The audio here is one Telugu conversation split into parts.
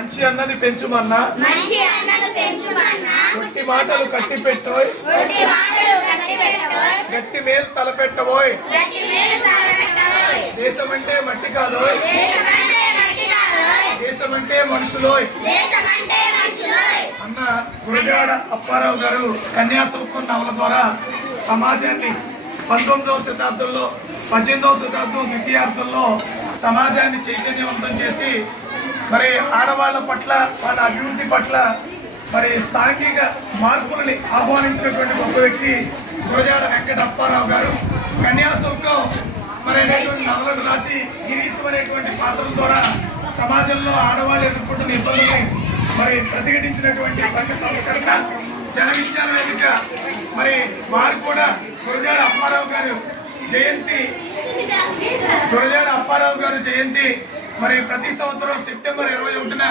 మంచి అన్నది పెంచుమన్నా? కొట్టి మాటలు కట్టి పెట్టోయ్. గట్టి మేలు తలపెట్టబోయ్. గట్టి తలపెట్టబోయ్. దేశమంటే మట్టి కాదోయ్. కాదోయ్. దేశమంటే మనుషులోయ్. అన్న గురజాడ అప్పారావు గారు కన్యాశుల్కం నవల ద్వారా సమాజాన్ని పంతొమ్మిదవ శతాబ్దంలో పద్దెనిమిదవ శతాబ్దం ద్వితీయార్థంలో సమాజాన్ని చైతన్యవంతం చేసి మరి ఆడవాళ్ళ పట్ల వాళ్ళ అభివృద్ధి పట్ల మరి సాంఘిక మార్పులని ఆహ్వానించినటువంటి గొప్ప వ్యక్తి గురజాడ వెంకట అప్పారావు గారు కన్యాశుల్కం మరి అనేటువంటి నవలను రాసి గిరీశం అనేటువంటి పాత్రల ద్వారా సమాజంలో ఆడవాళ్ళు ఎదుర్కొంటున్న ఇబ్బందుల్ని మరి ప్రతిఘటించినటువంటి సంఘ సంస్కరణ జన విజ్ఞాన వేదిక మరి వారు కూడా గురజాడ అప్పారావు గారు జయంతి గురజాడ అప్పారావు గారు జయంతి మరి ప్రతి సంవత్సరం సెప్టెంబర్ ఇరవై ఒకటిన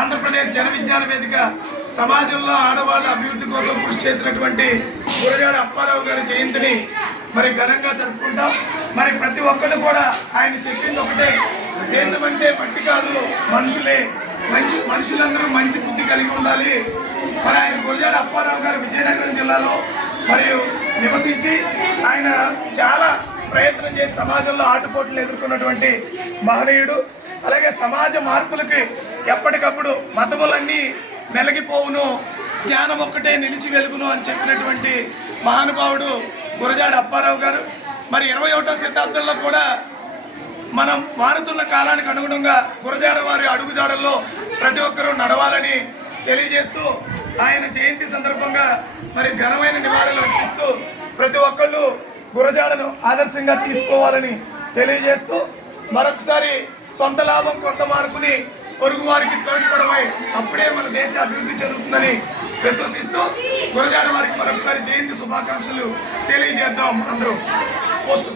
ఆంధ్రప్రదేశ్ జన విజ్ఞాన వేదిక సమాజంలో ఆడవాళ్ళ అభివృద్ధి కోసం కృషి చేసినటువంటి గురజాడ అప్పారావు గారి జయంతిని మరి ఘనంగా జరుపుకుంటాం. మరి ప్రతి ఒక్కళ్ళు కూడా ఆయన చెప్పింది ఒకటే దేశం అంటే మట్టి కాదు మనుషులే. మంచి మనుషులందరూ మంచి బుద్ధి కలిగి ఉండాలి. మరి ఆయన గురజాడ అప్పారావు గారు విజయనగరం జిల్లాలో మరియు నివసించి ఆయన చాలా ప్రయత్నం చేసి సమాజంలో ఆటుపోట్లు ఎదుర్కొన్నటువంటి మహనీయుడు అలాగే సమాజ మార్పులకి ఎప్పటికప్పుడు మతములన్నీ నెలగిపోవును జ్ఞానం ఒక్కటే నిలిచి వెలుగును అని చెప్పినటువంటి మహానుభావుడు గురజాడ అప్పారావు గారు. మరి ఇరవై ఒకటో శతాబ్దంలో కూడా మనం మారుతున్న కాలానికి అనుగుణంగా గురజాడ వారి అడుగుజాడల్లో ప్రతి ఒక్కరూ నడవాలని తెలియజేస్తూ ఆయన జయంతి సందర్భంగా మరి ఘనమైన నివాళులు అర్పిస్తూ ప్రతి ఒక్కళ్ళు గురజాడను ఆదర్శంగా తీసుకోవాలని తెలియజేస్తూ మరొకసారి సొంత లాభం కొంత మార్పుని పొరుగు వారికి తోడ్పడమై అప్పుడే మన దేశ అభివృద్ధి చెందుతుందని విశ్వసిస్తూ గురజాడ వారికి మరొకసారి జయంతి శుభాకాంక్షలు తెలియజేద్దాం అందరూ. పోస్ట్.